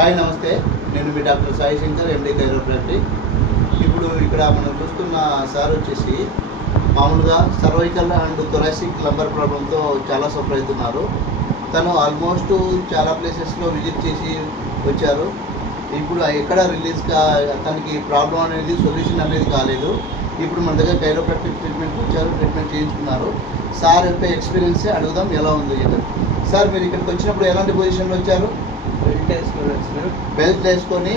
Hi నమస్తే, నేను మీ doctor Sai Shankar, ఎండి chiropractic. ఇప్పుడు ఇక్కడ మనం చూస్తున్న సార్ వచ్చేసి మామూలుగా సర్వైకల్ అండ్ థొరాసిక్ లంబర్ ప్రాబ్లంతో చాలా సఫర్ అవుతున్నారు. తను ఆల్మోస్ట్ చాలా ప్లేసెస్లో విజిట్ చేసి వచ్చారు. ఇప్పుడు ఎక్కడ తనకి ప్రాబ్లం అనేది సొల్యూషన్ అనేది కాలేదు. ఇప్పుడు మన దగ్గర కైరోప్రాక్టిక్ ట్రీట్మెంట్ వచ్చారు, ట్రీట్మెంట్ చేయించుకున్నారు. సార్ యొక్క ఎక్స్పీరియన్స్ అడుగుదాం ఎలా ఉంది. సార్ మీరు ఇక్కడికి వచ్చినప్పుడు ఎలాంటి పొజిషన్లో వచ్చారు? బెల్ట్ వేసుకొని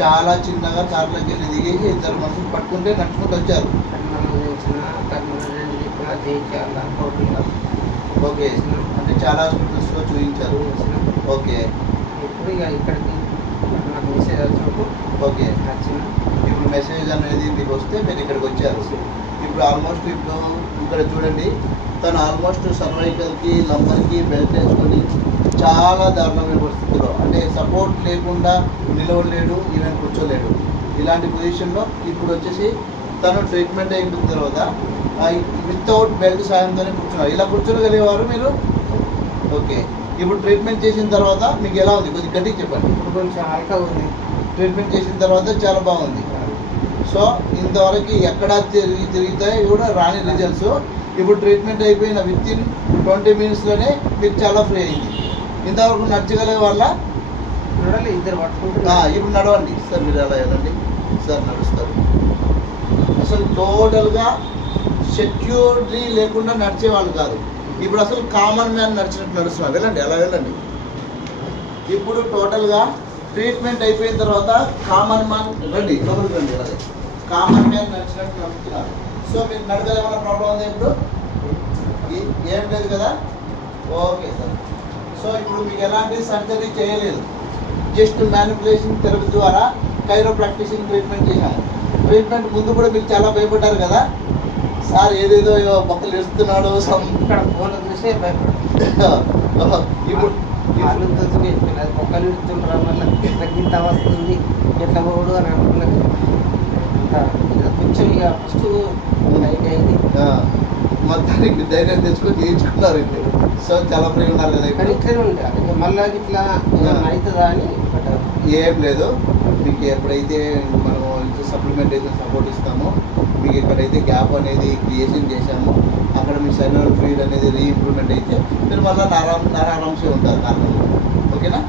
చాలా చిన్నగా కార్లోకి వెళ్ళి దిగేసి ఇద్దరు మనుషులు పట్టుకుంటే నడుచుకుంటూ వచ్చారు. ఓకే, అంటే చాలా హాస్పిటల్స్లో చూపించారు. ఓకే, ఇప్పుడు ఇక ఇక్కడికి నాకు మెసేజ్ వచ్చినప్పుడు ఓకే ఇప్పుడు మెసేజ్ అనేది మీకు వస్తే మీరు ఇక్కడికి వచ్చారు. ఇప్పుడు ఆల్మోస్ట్ ఇప్పుడు ఇక్కడ చూడండి, తను ఆల్మోస్ట్ సర్వైకల్కి లంబర్కి బెల్ట్ వేసుకొని చాలా దారుణమైన పరిస్థితుల్లో, అంటే సపోర్ట్ లేకుండా నిలవలేడు, ఈవెన్ కూర్చోలేడు. ఇలాంటి పొజిషన్లో ఇప్పుడు వచ్చేసి తను ట్రీట్మెంట్ అయిపోయిన తర్వాత వితౌట్ బెల్ట్ సాయంతోనే కూర్చున్నారు. ఇలా కూర్చోగలిగేవారు మీరు? ఓకే, ఇప్పుడు ట్రీట్మెంట్ చేసిన తర్వాత మీకు ఎలా ఉంది? కొద్దిగా గట్టిగా చెప్పండి. ఇప్పుడు కొంచెం హల్కా ఉంది. ట్రీట్మెంట్ చేసిన తర్వాత చాలా బాగుంది. సో ఇంతవరకు ఎక్కడ తిరిగితే కూడా రాని రిజల్ట్స్ ఇప్పుడు ట్రీట్మెంట్ అయిపోయిన విత్ ఇన్ 20 minutesలోనే మీకు చాలా ఫ్రీ అయింది. ఇంతవరకు నడచగలిగే వాళ్ళ ఇద్దరు పట్టుకుంటున్నా. ఇప్పుడు నడవండి సార్, మీరు ఎలా వెళ్ళండి సార్, నడుస్తారు. అసలు టోటల్గా సెక్యూరిటీ లేకుండా నడిచేవాళ్ళు కాదు. ఇప్పుడు అసలు కామన్ మ్యాన్ నడిచినట్టు నడుస్తున్నారు. వెళ్ళండి, అలా వెళ్ళండి. ఇప్పుడు టోటల్గా ట్రీట్మెంట్ అయిపోయిన తర్వాత కామన్ మ్యాన్ రండి, లోపలికి రండి. అలాగే కామన్ మ్యాన్ నడిచినట్టు నడుస్తున్నారు. సో మీకు నడగల ఏమైనా ప్రాబ్లం ఉంది? ఇప్పుడు ఏం లేదు కదా? Okay sir. సో ఇప్పుడు మీకు ఎలాంటి సర్జరీ చేయలేదు, జస్ట్ మ్యానిపులేషన్ థెరపీ ద్వారా కైరోప్రాక్టిసింగ్ ట్రీట్మెంట్ చేశాము. ట్రీట్మెంట్ ముందు కూడా మీరు చాలా భయపడ్డారు కదా, సార్ ఏదేదో బొక్కలు ఇస్తున్నాడు ఇక్కడ ఫోన్లో చూసే భయపడు. ఇప్పుడు బొక్కలు ఇస్తుండడం వల్ల తగ్గింత వస్తుంది, ఎట్లా పోడు అని అనుకున్నది. కొంచెం ఇక ఫస్ట్ లైట్ అయింది, మొత్తానికి ధైర్యం తెచ్చుకొని చేయించుకున్నారు. సో చాలా ఫ్రీ ఉన్నారు కదా. ఇక్కడ ఇట్లనే ఉంటారు. ఇక మళ్ళీ ఇట్లా అవుతుందా అని ఏం లేదు. మీకు ఎప్పుడైతే మనము సప్లిమెంట్ అయితే సపోర్ట్ ఇస్తామో, మీకు ఎక్కడైతే గ్యాప్ అనేది క్రియేషన్ చేశామో అక్కడ మీ సైనల్ ఫ్లూయిడ్ అనేది రీఇంప్రూవ్మెంట్ అయితే మీరు మళ్ళీ ఆరామ్సే ఉంటారు నార్మల్గా. ఓకేనా?